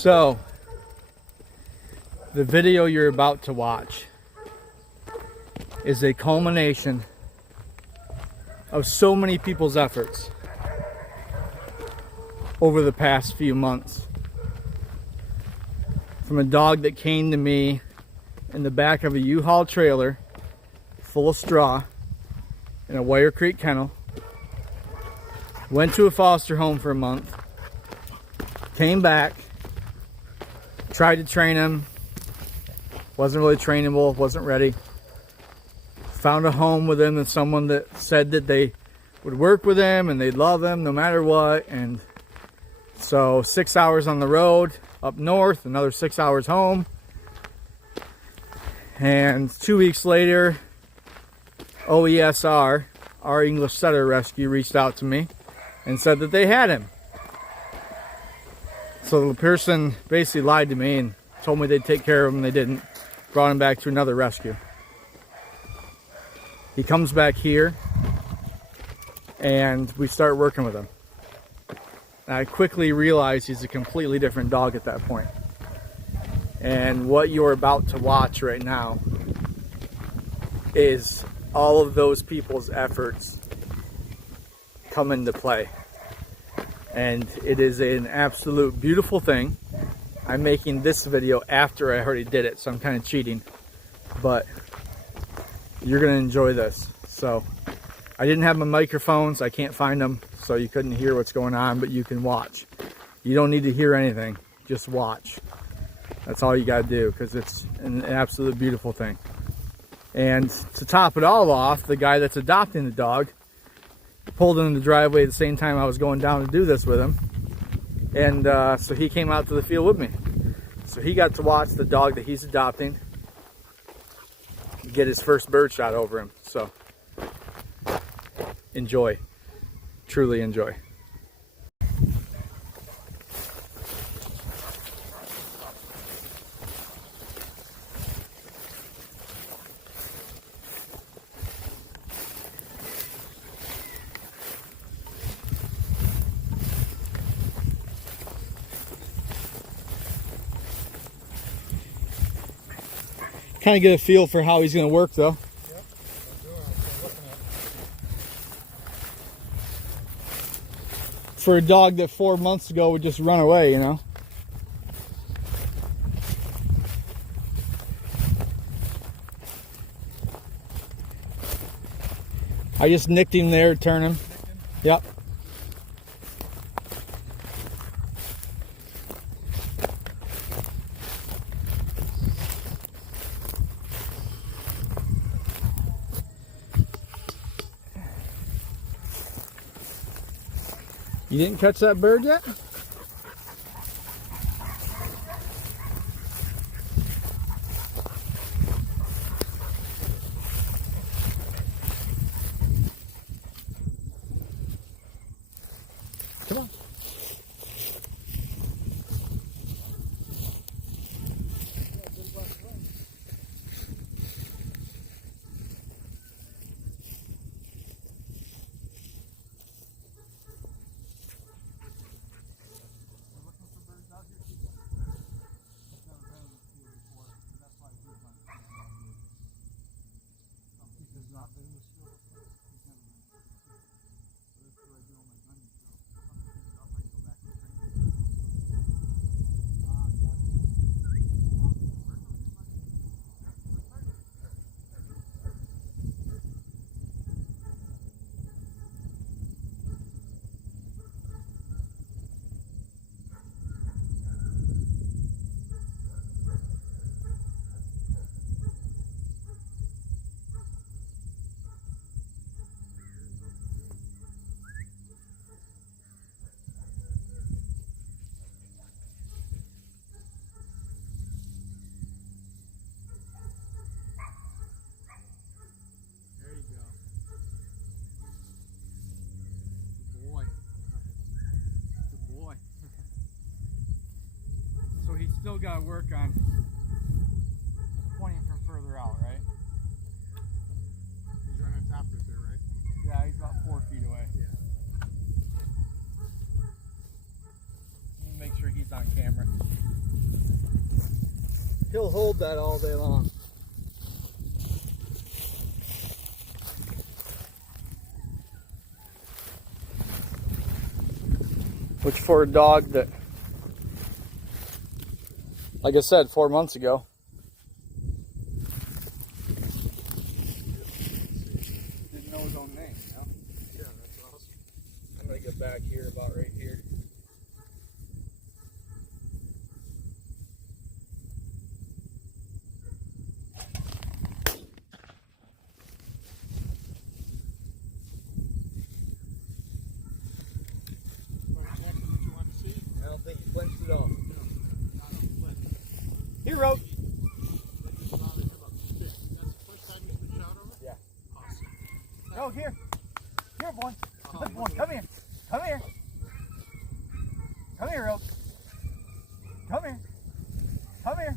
So, the video you're about to watch is a culmination of so many people's efforts over the past few months. From a dog that came to me in the back of a U-Haul trailer full of straw in a Wire Creek kennel, went to a foster home for a month, came back, tried to train him, wasn't really trainable, wasn't ready. Found a home with him and someone that said that they would work with him and they'd love him no matter what. And so 6 hours on the road up north, another 6 hours home. And 2 weeks later, OESR, our English Setter Rescue, reached out to me and said that they had him. So the person basically lied to me and told me they'd take care of him. They didn't. Brought him back to another rescue. He comes back here and we start working with him. And I quickly realized he's a completely different dog at that point. And what you're about to watch right now is all of those people's efforts come into play. And it is an absolute beautiful thing. I'm making this video after I already did it, so I'm kind of cheating. But you're going to enjoy this. So I didn't have my microphones. I can't find them, so you couldn't hear what's going on, but you can watch. You don't need to hear anything. Just watch. That's all you got to do, because it's an absolute beautiful thing. And to top it all off, the guy that's adopting the dog pulled in the driveway at the same time I was going down to do this with him. And so he came out to the field with me. So he got to watch the dog that he's adopting get his first bird shot over him. So enjoy. Truly enjoy. Kind of get a feel for how he's going to work, though. Yep, For a dog that 4 months ago would just run away, you know. I just nicked him there, turn him. Yep. You didn't catch that bird yet? Come on. Still got to work on pointing from further out, right? He's right on top of it there, right? Yeah, he's about 4 feet away. Yeah. Let me make sure he's on camera. He'll hold that all day long. Which for a dog that, like I said, 4 months ago, didn't know his own name, you know? Yeah, that's awesome. I'm gonna get back here, about right here. What exactly did you want to see? I don't think he flinched at all. No, not a flip. Here, Roach. That's the first time you've been shot over? Yeah. Awesome. No, here. Here, boy. Oh, Good boy. Come here. Come here. Come here, Roach. Come here. Come here.